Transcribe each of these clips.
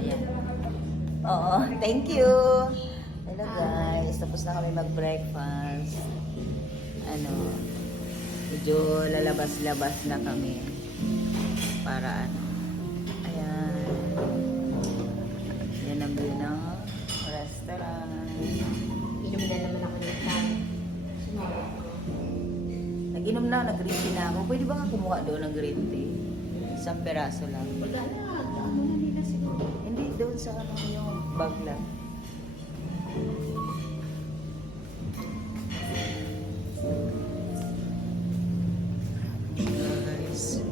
Ayan. Oo, thank you. Hello guys, tapos na kami mag-breakfast. Ano, medyo lalabas-labas na kami. Para ano. Ayan. Yan ang view ng restaurant. Inom na naman ako ng time. Sumara ako. Nag-inom na, nag-green tea na ako. Pwede ba nga kumuha doon ng green tea? Isang peraso lang. Wala na. Ano na nila siguro? Hindi, doon sa ano yung bag lang. Guys.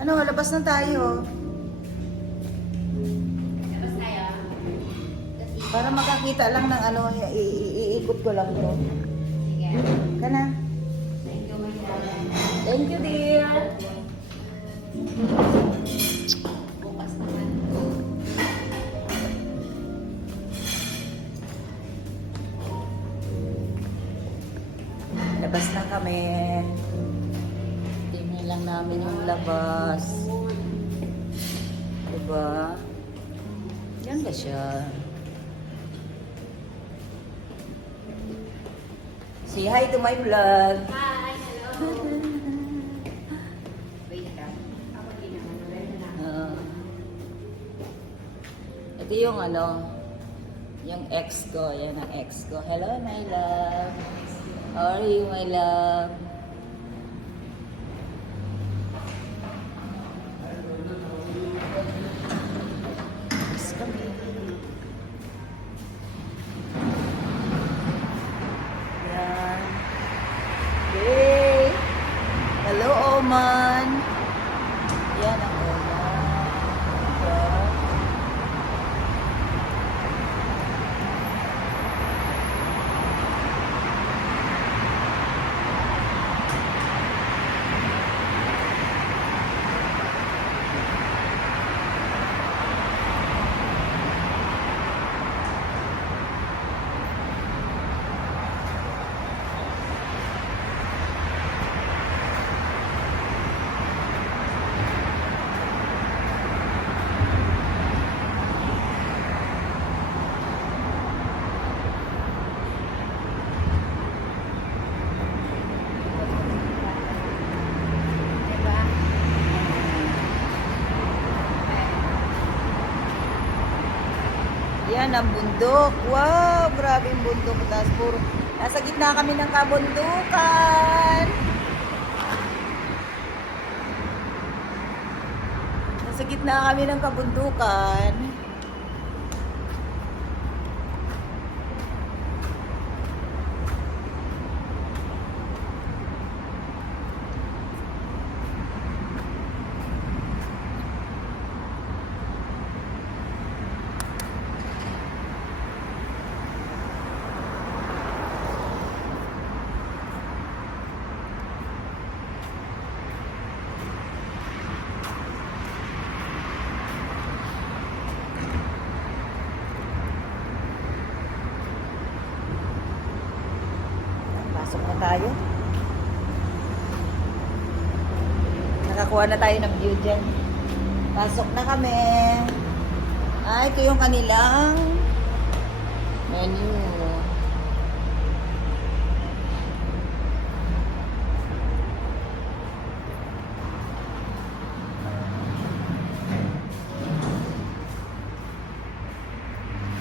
Ano, labas na tayo. Labas tayo. Kasi, Para makakita lang ng ano, iikot ko lang to. sige. Kana? Thank you, my darling. Thank you, dear. Bukas naman. Labas na kami. Tingnan lang namin yung labas. Diba? Yan ba siya? Say hi to my vlog. Hi, hello. Wait ka. Ako din naman. Wala na lang. Ito yung ano, yung ex ko. Yan ang ex ko. Hello, my love. How are you, my love? Yes, kami. Yan. Hey! Hello, Oman. Yan ang Oman. Diba? Diba? Yan ang bundok. Wow, grabe yung bundok. Tapos puro, nasa gitna kami ng kabundukan. Nasa gitna kami ng kabundukan. Pasok na tayo. Nakakuha na tayo ng view dyan. Pasok na kami. Ay, ito yung kanilang menu.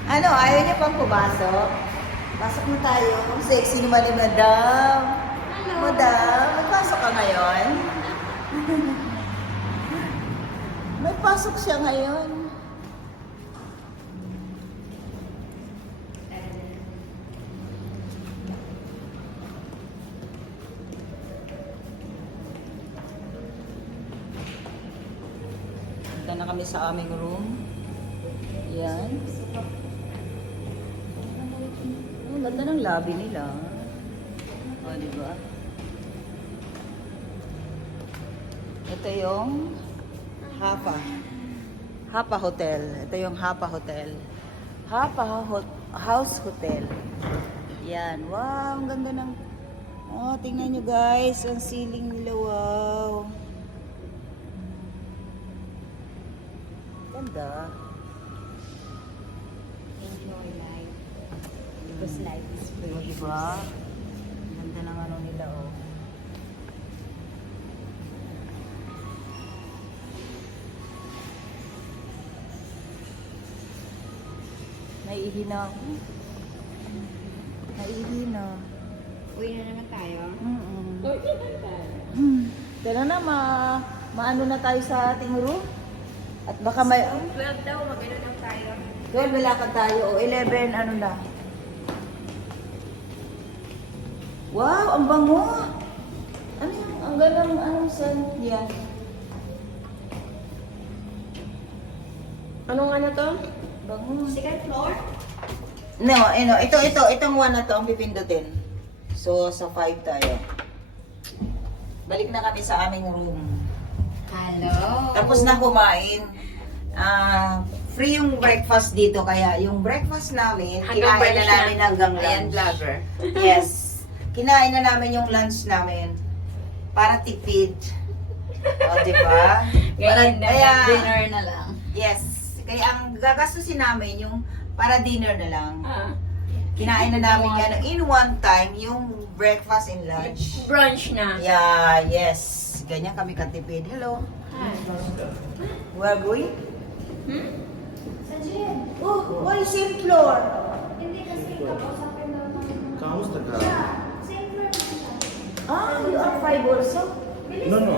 Ano, ayaw niyo pang pumasok? Pasok na tayo. Sexy naman ni Madam. Hello. Madam, magpasok ka ngayon? May pasok siya ngayon. Punta na kami sa aming room. Yan. Ang ganda ng lobby nila. O, diba? Ito yung Hapa. Hapa Hotel. Ito yung Hapa Hotel. House Hotel. Yan. Wow, ang ganda ng... Oh, tingnan nyo guys. Ang ceiling nila. Wow. Ganda. Enjoy life. Because life is Oh, precious. diba? Ganda ng ano nila, oh. Naiihi na ako. Naiihi na. Uwi na naman tayo. Tara na, maano na tayo sa ating room. At baka may... 12 daw, mag-ano daw tayo. 12, malakad tayo. O 11, ano na. Wow, ang bango. Ano yung, ang galang, anong scent yan? Anong ano to? Bango. Second floor? No, itong one na to ang pipindutin. So, sa 5 tayo. Balik na kami sa aming room. Hello. Tapos na kumain. Free yung breakfast dito, kaya yung breakfast namin, kinain na namin hanggang lunch. Ayan, vlogger. Yes. Kinain na namin yung lunch namin para tipid. O, di ba? Dinner na lang. Yes. Kaya ang gagastusin namin yung para dinner na lang. Ah. Kinain na namin yan in one time, yung breakfast and lunch. Brunch na. Yeah, yes. Ganyan kami katipid. Hello. We're going? Oh, why same floor? Hindi kasi kakausapin daw ng... Kamusta ka? Same floor na sila. Ah, you are 5 also? No, no.